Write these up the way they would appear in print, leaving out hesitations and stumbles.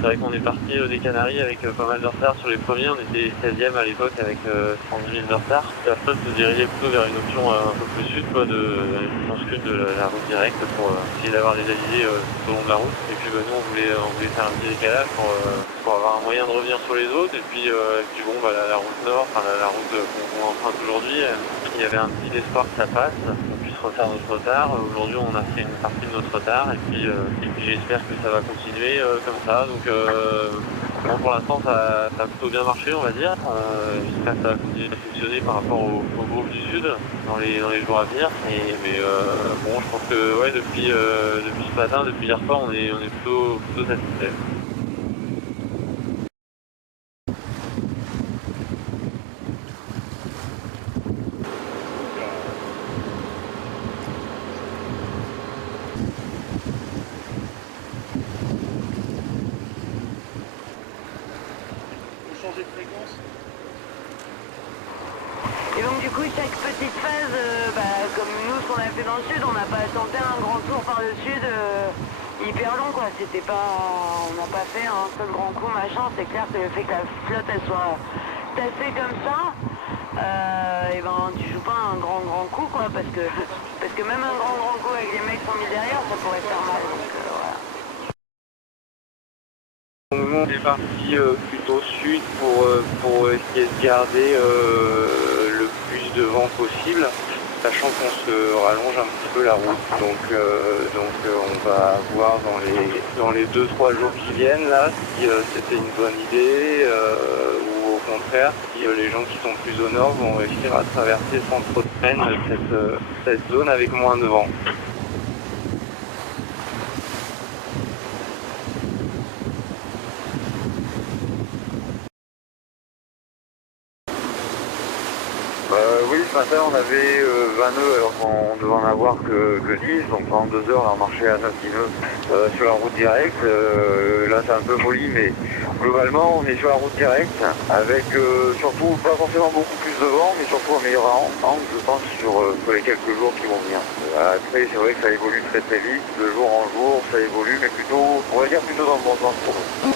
C'est vrai qu'on est parti des Canaries avec pas mal de retard sur les premiers. On était 16e à l'époque avec 30 minutes de retard. La flotte se dirigeait plutôt vers une option un peu plus sud, quoi, de sens sud de la route directe pour essayer d'avoir des alizés tout au long de la route. Et puis nous on voulait faire un petit décalage pour avoir un moyen de revenir sur les autres. Et puis bon, la route nord, enfin la route qu'on emprunte aujourd'hui, il y avait un petit espoir que ça passe, qu'on puisse refaire notre retard. Aujourd'hui on a fait une partie de notre retard et puis j'espère que ça va continuer comme ça. Donc bon, pour l'instant ça a plutôt bien marché, on va dire. J'espère que ça va continuer à fonctionner par rapport au groupe du Sud dans les jours à venir. Mais bon, je pense que ouais, depuis ce matin, depuis hier soir, on est plutôt satisfait. Changer de fréquence. Et donc du coup chaque petite phase, comme nous ce qu'on a fait dans le sud, on n'a pas tenté un grand tour par le sud hyper long quoi. C'était pas, on n'a pas fait un seul grand coup machin. C'est clair que le fait que la flotte elle soit tassée comme ça, et ben tu joues pas un grand coup quoi parce que même un grand coup avec les mecs qui sont mis derrière ça pourrait faire mal. Donc voilà. Nous on est parti plutôt sud pour essayer de garder le plus de vent possible, sachant qu'on se rallonge un petit peu la route. Donc on va voir dans les 2-3 jours qui viennent là si c'était une bonne idée ou au contraire si les gens qui sont plus au nord vont réussir à traverser sans trop de peine cette zone avec moins de vent. Oui, ce matin on avait 20 nœuds alors qu'on devait en avoir que 10, donc pendant 2 heures on a marché à 9 nœuds sur la route directe. Là c'est un peu molli, mais globalement on est sur la route directe avec surtout pas forcément beaucoup plus de vent, mais surtout un meilleur angle je pense sur les quelques jours qui vont venir. Après c'est vrai que ça évolue très très vite, de jour en jour ça évolue, mais plutôt, on va dire plutôt dans le bon sens pour nous.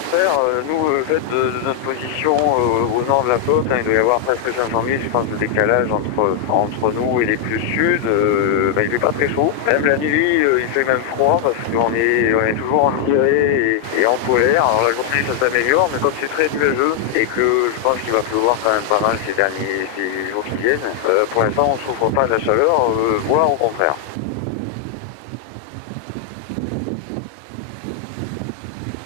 Nous, le fait de notre position au nord de la côte, il doit y avoir presque 500 000, je pense, de décalage entre nous et les plus sud. Il fait pas très chaud. Même la nuit, il fait même froid parce qu'on est toujours en tiré et en polaire. Alors la journée, ça s'améliore, mais comme c'est très nuageux et que je pense qu'il va pleuvoir quand même pas mal ces jours qui viennent, pour l'instant, on ne souffre pas de la chaleur, voire au contraire.